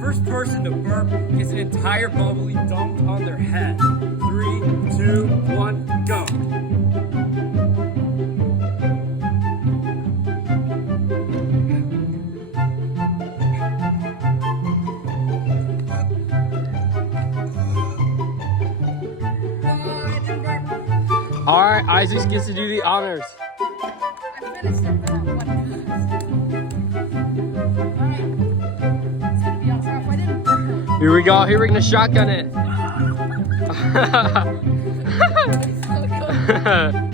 First person to burp gets an entire bubbly dumped on their head. 3, 2, 1, go. All right, Isaac gets to do the honors. I finished it, but not one pass. Alright. It's gonna be all rough. I didn't burn. Here we go. Here we're gonna shotgun it. It's so good.